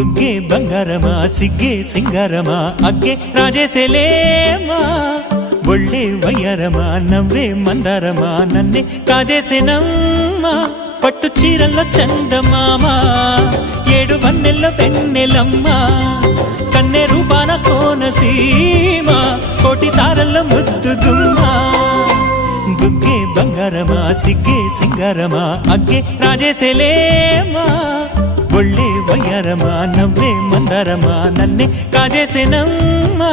బుగ్గే బంగారమా సిగ్గే సింగారమా అగ్గే రాజేసేలేమా ఒళ్ళే వయ్యారమా నవ్వే మందారమా నన్నే కాజేసేనమ్మా పట్టు చీరల్లో చందమామా ఏడు వన్నెల్లో వెన్నెలమ్మా కన్నె రూపాన కోనసీమా కోటి తారల్లో ముద్దుగుమ్మా బుగ్గే బంగారమా సిగ్గే సింగారమా అగ్గే రాజేసేలేమా ఒళ్ళే వయ్యారమా నవ్వే మందారమా నన్నే కాజేసేనమ్మా